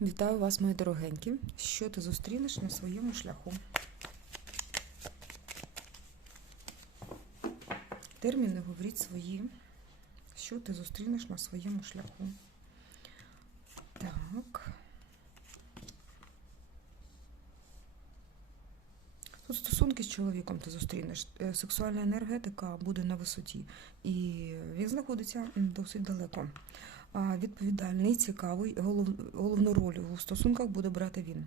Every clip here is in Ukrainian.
Вітаю вас, мої дорогенькі. Що ти зустрінеш на своєму шляху? Терміни говоріть свої. Що ти зустрінеш на своєму шляху? Так. Тут стосунки з чоловіком ти зустрінеш. Е, Сексуальна енергетика буде на висоті. І він знаходиться досить далеко. Відповідальний, цікавий, голов, головну роль у стосунках буде брати він.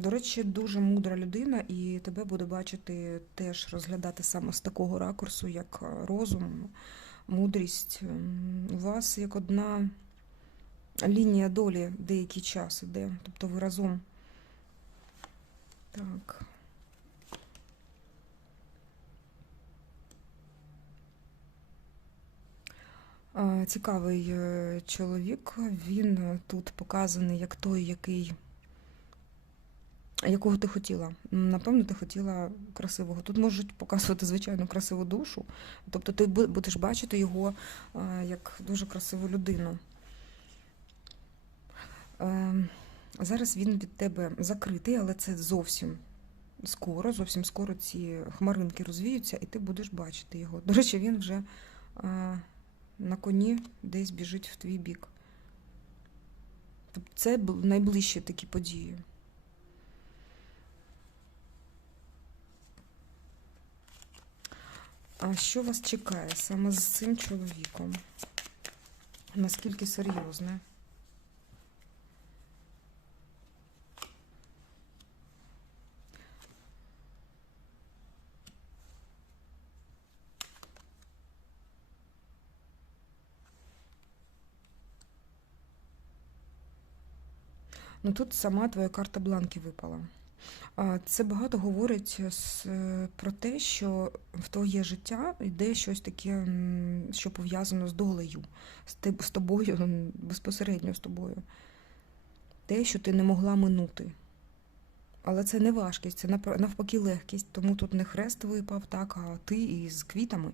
До речі, дуже мудра людина, і тебе буде бачити теж розглядати саме з такого ракурсу, як розум, мудрість. У вас як одна лінія долі деякий час іде, тобто ви разом. Так. Цікавий е, чоловік. Він е, тут показаний як той, який, якого ти хотіла. Напевно, ти хотіла красивого. Тут можуть показувати, звичайно, красиву душу. Тобто ти будеш бачити його е, як дуже красиву людину. Зараз він від тебе закритий, але це зовсім скоро, зовсім скоро ці хмаринки розвіються, і ти будеш бачити його. До речі, він вже. На коні десь біжить в твій бік. Це найближчі такі події. А що вас чекає саме з цим чоловіком? Наскільки серйозне? Ну тут сама твоя карта бланки випала. Це багато говорить про те, що в твоє життя йде щось таке, що пов'язано з долею, з тобою, безпосередньо з тобою. Те, що ти не могла минути. Але це не важкість, це навпаки легкість. Тому тут не хрест випав, так, а ти із квітами.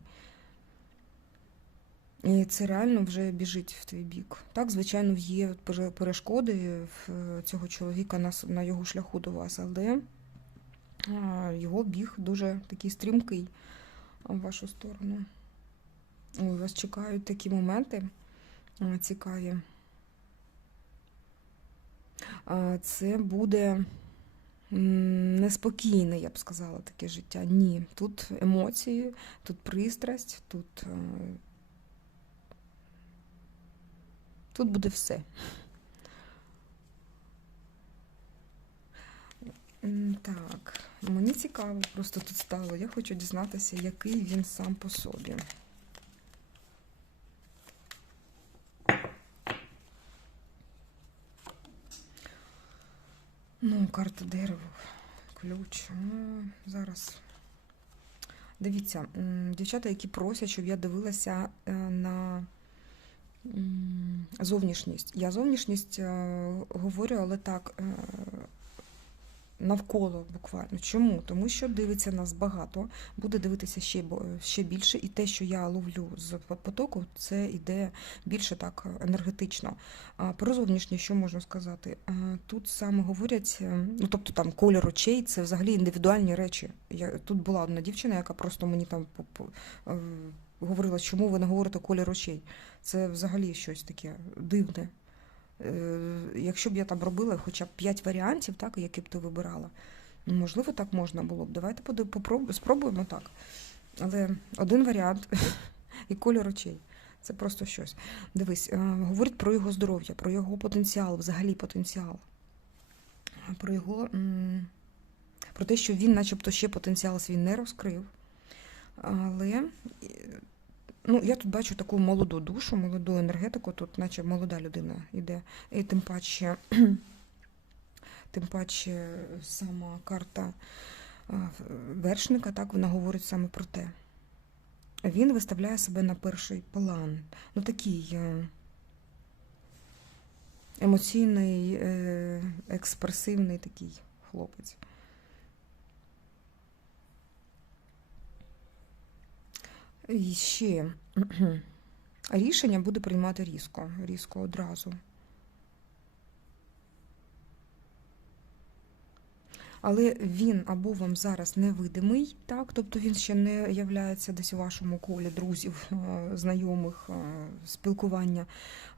І це реально вже біжить в твій бік. Так, звичайно, є перешкоди в цього чоловіка на, на його шляху до вас, але його біг дуже такий стрімкий в вашу сторону. Ой, вас чекають такі моменти цікаві. Це буде неспокійне, я б сказала, таке життя. Ні. Тут емоції, тут пристрасть, тут. Тут буде все. Так, мені цікаво просто тут стало. Я хочу дізнатися, який він сам по собі. Ну, карта дерева, ключ. Ну, зараз. Дивіться, дівчата, які просять, щоб я дивилася е, на зовнішність. Я зовнішність е, говорю, але так е, навколо буквально. Чому? Тому що дивиться нас багато, буде дивитися ще, ще більше, і те, що я ловлю з потоку, це йде більше так енергетично. А про зовнішність що можна сказати? Е, Тут саме говорять, ну тобто там колір очей, це взагалі індивідуальні речі. Я, тут була одна дівчина, яка просто мені там говорила, чому ви не говорите колір очей. Це взагалі щось таке дивне. Е, Якщо б я там робила хоча б 5 варіантів, так, які б ти вибирала, ну, можливо, так можна було б. Давайте спробуємо так. Але один варіант і кольор очей. Це просто щось. Дивись, е, говорить про його здоров'я, про його потенціал, взагалі потенціал. Про його. Про те, що він, начебто, ще потенціал свій не розкрив. Але е, Ну, я тут бачу таку молоду душу, молоду енергетику, тут наче молода людина йде. І тим паче, тим паче сама карта вершника, так, вона говорить саме про те. Він виставляє себе на перший план. Ну, такий е, емоційний, е, експресивний такий хлопець. І ще рішення буде приймати різко, різко одразу. Але він або вам зараз невидимий, так, тобто він ще не являється десь у вашому колі друзів, е, знайомих, е, спілкування,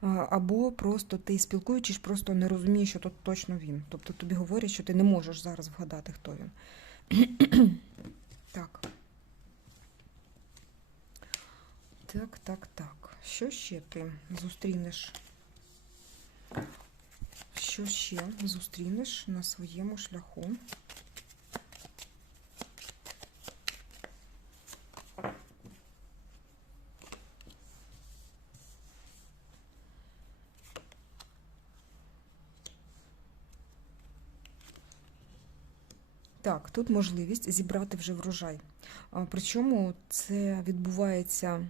е, або просто ти спілкуючись, просто не розумієш, що тут точно він. Тобто тобі говорять, що ти не можеш зараз вгадати, хто він. так. Так, так, так. Що ще ти зустрінеш? Що ще зустрінеш на своєму шляху? Так, тут можливість зібрати вже врожай. Причому це відбувається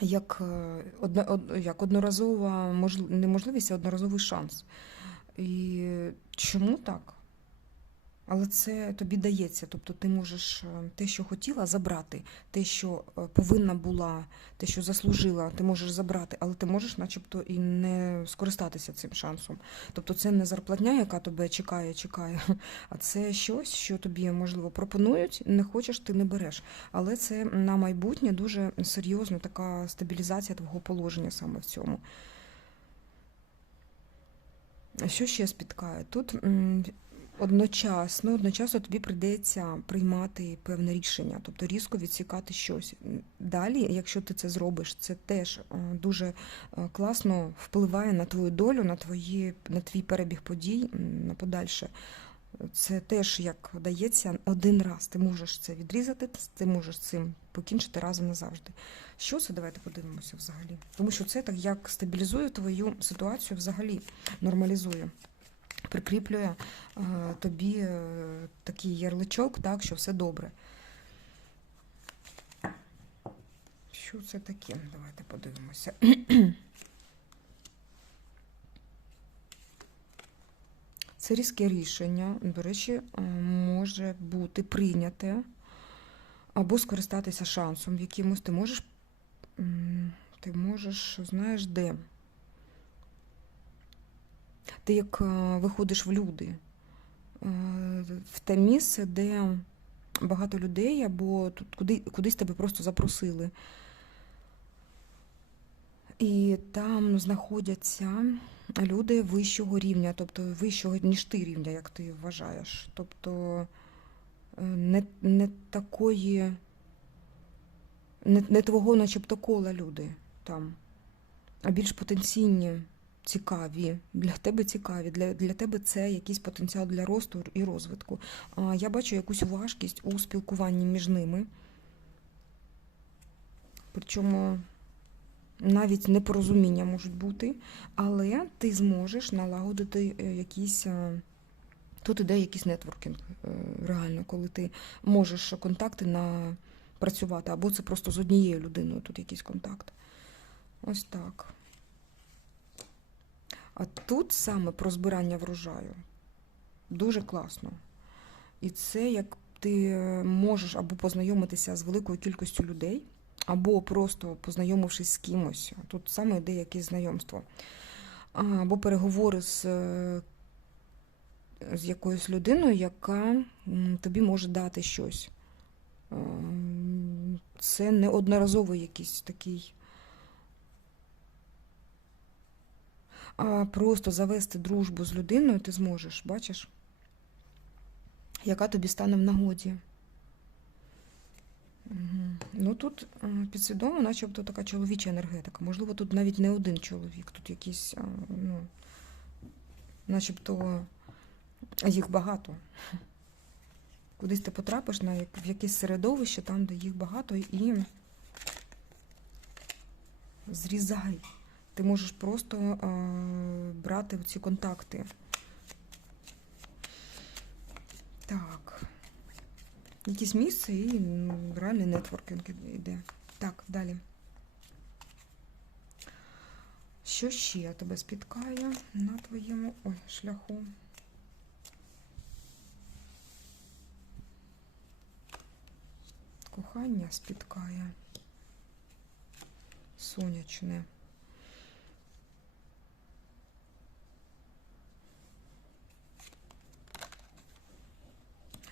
як, е, одно, од- як одноразова можл- неможливість, а одноразовий шанс. І чому так? Але це тобі дається, тобто ти можеш е, те, що хотіла, забрати, те, що е, повинна була, те, що заслужила, ти можеш забрати, але ти можеш, начебто, і не скористатися цим шансом. Тобто це не зарплатня, яка тебе чекає, чекає, а це щось, що тобі, можливо, пропонують, не хочеш, ти не береш. Але це на майбутнє дуже серйозна така стабілізація твого положення саме в цьому. Що ще спіткає? Тут одночасно, одночасно тобі прийдеться приймати певне рішення, тобто різко відсікати щось. Далі, якщо ти це зробиш, це теж е, дуже е, класно впливає на твою долю, на твої, на твій перебіг подій, на подальше. Це теж як дається один раз. Ти можеш це відрізати, ти можеш цим покінчити разом назавжди. Що це? Давайте подивимося взагалі. Тому що це так як стабілізує твою ситуацію взагалі, нормалізує, прикріплює е, тобі е, такий ярличок, так, що все добре. Що це таке? Давайте подивимося. Це різке рішення, до речі, е, може бути прийняте або скористатися шансом якимось. Ти можеш, ти можеш, знаєш, де? Ти як е, виходиш в люди, е, в те місце, де багато людей, або тут куди, кудись тебе просто запросили. І там знаходяться люди вищого рівня, тобто вищого, ніж ти рівня, як ти вважаєш. Тобто е, не, не такої, не, не твого, начебто, кола люди там, а більш потенційні, цікаві, для тебе цікаві, для, для тебе це якийсь потенціал для росту і розвитку. Я бачу якусь важкість у спілкуванні між ними. Причому навіть непорозуміння можуть бути, але ти зможеш налагодити е, якісь. е, Тут іде якийсь нетворкінг е, реально, коли ти можеш контакти напрацювати, або це просто з однією людиною тут якийсь контакт. Ось так. А тут саме про збирання врожаю. Дуже класно. І це як ти можеш або познайомитися з великою кількістю людей, або просто познайомившись з кимось. Тут саме йде якесь знайомство. Або переговори з, з якоюсь людиною, яка тобі може дати щось. Ем, Це неодноразовий якийсь такий. А просто завести дружбу з людиною ти зможеш, бачиш, яка тобі стане в нагоді. Ну тут е, підсвідомо, начебто така чоловіча енергетика. Можливо, тут навіть не один чоловік, тут якісь, е, ну, начебто їх багато. Кудись ти потрапиш на в якесь середовище, там, де їх багато, і зрізай. Ти можеш просто е, брати ці контакти. Так. Якісь місце і ну, реальний нетворкінг йде. Так, далі. Що ще тебе спіткає на твоєму ой, шляху? Кохання спіткає. Сонячне.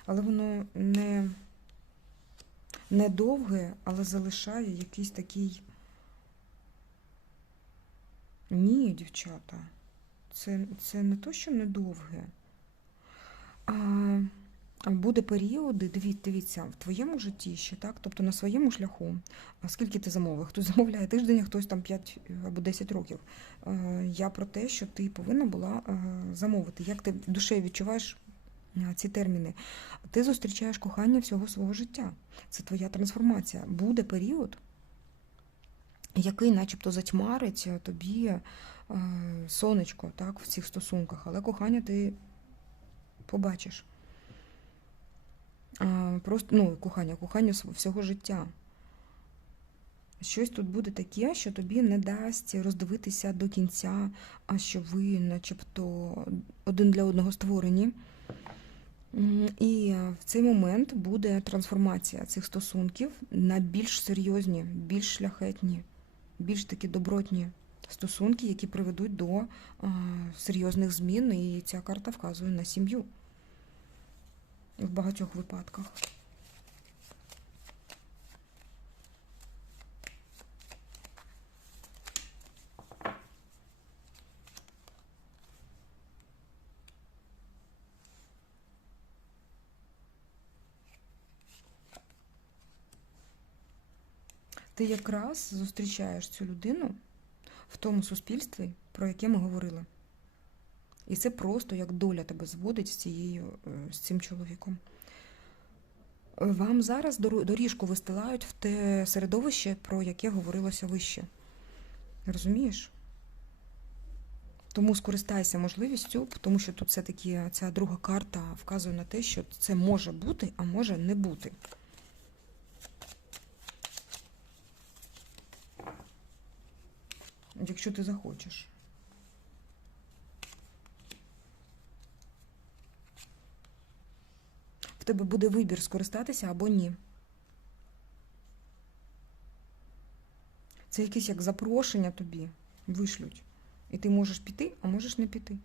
Але воно не, не довге, але залишає якийсь такий. Ні, дівчата, це, це не то, що недовге. А буде періоди, диві- дивіться, в твоєму житті ще, так? Тобто на своєму шляху, скільки ти замовив? Хтось замовляє тиждень, а хтось там 5 або 10 років. Е, Я про те, що ти повинна була е, замовити. Як ти душею відчуваєш ці терміни? Ти зустрічаєш кохання всього свого життя. Це твоя трансформація. Буде період, який начебто затьмарить тобі е, сонечко так, в цих стосунках, але кохання ти побачиш. Просто ну, кохання, кохання всього життя. Щось тут буде таке, що тобі не дасть роздивитися до кінця, а що ви, начебто, один для одного створені. І е, в цей момент буде трансформація цих стосунків на більш серйозні, більш шляхетні, більш такі добротні стосунки, які приведуть до а, серйозних змін. І ця карта вказує на сім'ю в багатьох випадках. Ти якраз зустрічаєш цю людину в тому суспільстві, про яке ми говорили. І це просто як доля тебе зводить з, цією, е, з цим чоловіком. Вам зараз доріжку вистилають в те середовище, про яке говорилося вище. Розумієш? Тому скористайся можливістю, тому що тут все-таки ця друга карта вказує на те, що це може бути, а може не бути. Якщо ти захочеш. В тебе буде вибір скористатися або ні. Це якесь як запрошення тобі вишлють. І ти можеш піти, а можеш не піти.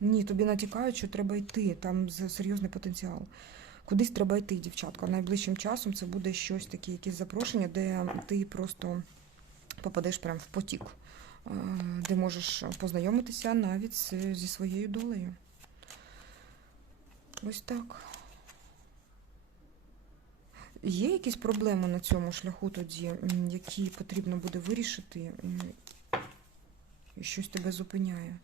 Ні, тобі натякають, що треба йти. Там серйозний потенціал. Кудись треба йти, дівчатка. Найближчим часом це буде щось таке, якесь запрошення, де ти просто попадеш прямо в потік, е, де можеш познайомитися навіть зі своєю долею. Ось так. Є якісь проблеми на цьому шляху тоді, які потрібно буде вирішити, і щось тебе зупиняє?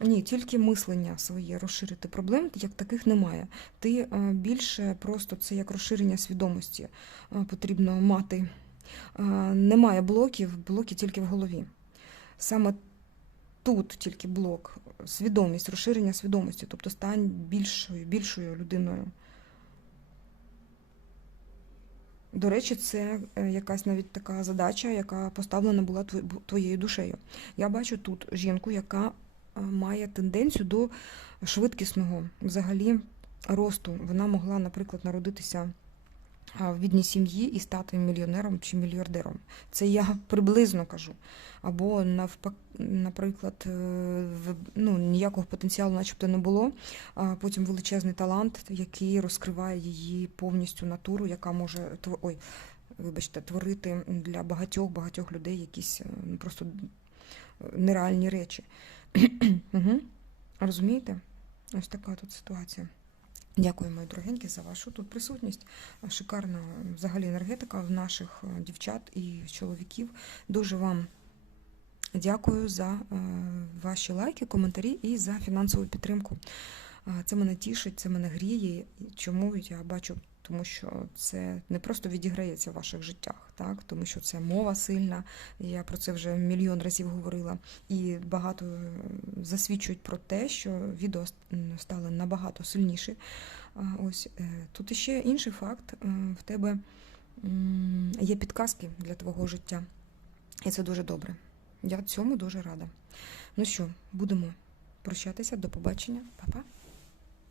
Ні, тільки мислення своє розширити. Проблем як таких немає. Ти е, більше просто це як розширення свідомості е, потрібно мати. Е, Немає блоків, блоки тільки в голові. Саме тут тільки блок, свідомість, розширення свідомості, тобто стань більшою, більшою людиною. До речі, це якась навіть така задача, яка поставлена була твоєю душею. Я бачу тут жінку, яка має тенденцію до швидкісного взагалі росту. Вона могла, наприклад, народитися в бідній сім'ї і стати мільйонером чи мільярдером. Це я приблизно кажу. Або навпак, наприклад, е, ну, ніякого потенціалу, начебто, не було. А потім величезний талант, який розкриває її повністю натуру, яка може ой, вибачте, творити для багатьох багатьох людей якісь е, ну, просто е, нереальні речі. Угу. Розумієте? Ось така тут ситуація. Дякую, мої дорогенькі, за вашу тут присутність. Шикарна взагалі енергетика в наших е, дівчат і чоловіків. Дуже вам дякую за е, ваші лайки, коментарі і за фінансову підтримку. Це мене тішить, це мене гріє. Чому я бачу? Тому що це не просто відіграється в ваших життях, так? тому що це мова сильна. Я про це вже мільйон разів говорила. І багато е, засвідчують про те, що відео ст- стали набагато сильніші. Ось е, тут іще інший факт: Е, в тебе є підказки для твого життя, і це дуже добре. Я цьому дуже рада. Ну що, будемо прощатися. До побачення, Па-па.